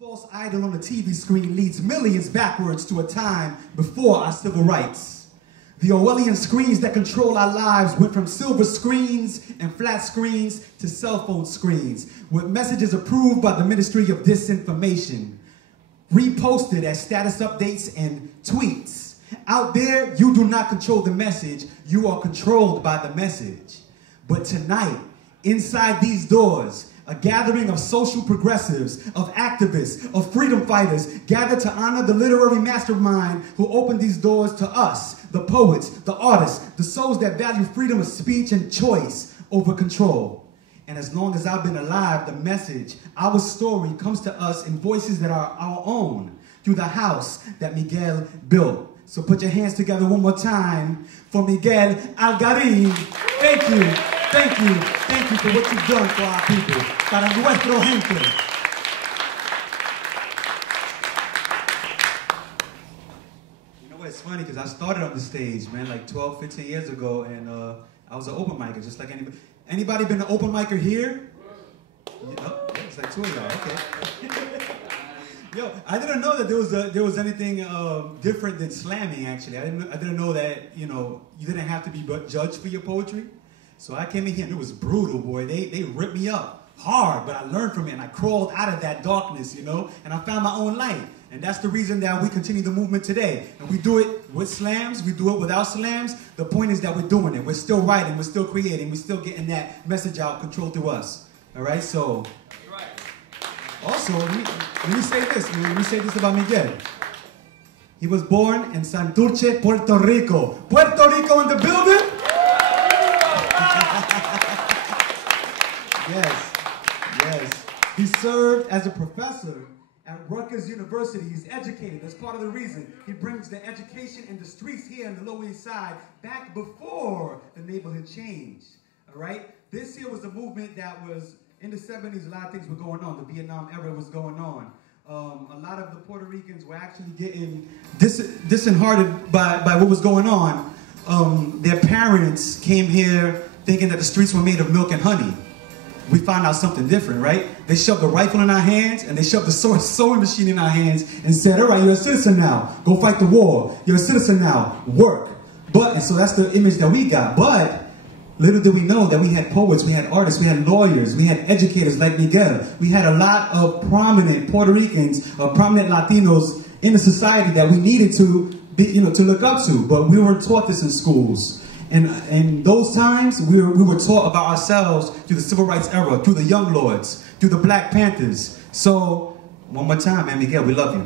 false idol on the TV screen leads millions backwards to a time before our civil rights. The Orwellian screens that control our lives went from silver screens and flat screens to cell phone screens, with messages approved by the Ministry of Disinformation, reposted as status updates and tweets. Out there, you do not control the message, you are controlled by the message. But tonight, inside these doors, a gathering of social progressives, of activists, of freedom fighters, gathered to honor the literary mastermind who opened these doors to us, the poets, the artists, the souls that value freedom of speech and choice over control. And as long as I've been alive, the message, our story, comes to us in voices that are our own, through the house that Miguel built. So put your hands together one more time for Miguel Algarín. Thank you, thank you, thank you for what you've done for our people. Para nuestro gente. You know what, it's funny because I started on the stage, man, like 12, 15 years ago, and I was an open micer, just like anybody. Anybody been an open micer here? Oh, it's like two of y'all, okay. Yo, I didn't know that there was anything different than slamming, actually. I didn't know that, you know, you didn't have to be judged for your poetry. So I came in here and it was brutal, boy. They ripped me up hard, but I learned from it and I crawled out of that darkness, you know, and I found my own light. And that's the reason that we continue the movement today. And we do it with slams, we do it without slams. The point is that we're doing it. We're still writing, we're still creating, we're still getting that message out, controlled through us. All right, so. Also, let me say this, man. Let me say this about Miguel. He was born in Santurce, Puerto Rico. Puerto Rico in the building? Yes, yes. He served as a professor at Rutgers University. He's educated. That's part of the reason. He brings the education and the streets here in the Lower East Side back before the neighborhood changed. All right? This here was a movement that was, in the 70s, a lot of things were going on. The Vietnam era was going on. A lot of the Puerto Ricans were actually getting disheartened by what was going on. Their parents came here thinking that the streets were made of milk and honey. We found out something different, right? They shoved a rifle in our hands and they shoved a sewing machine in our hands and said, all right, you're a citizen now. Go fight the war. You're a citizen now. Work. And so that's the image that we got. But little did we know that we had poets, we had artists, we had lawyers, we had educators like Miguel. We had a lot of prominent Puerto Ricans, prominent Latinos in the society that we needed to be, you know, to look up to. But we weren't taught this in schools. And in those times, we were taught about ourselves through the Civil Rights era, through the Young Lords, through the Black Panthers. So, one more time, man, Miguel, we love you.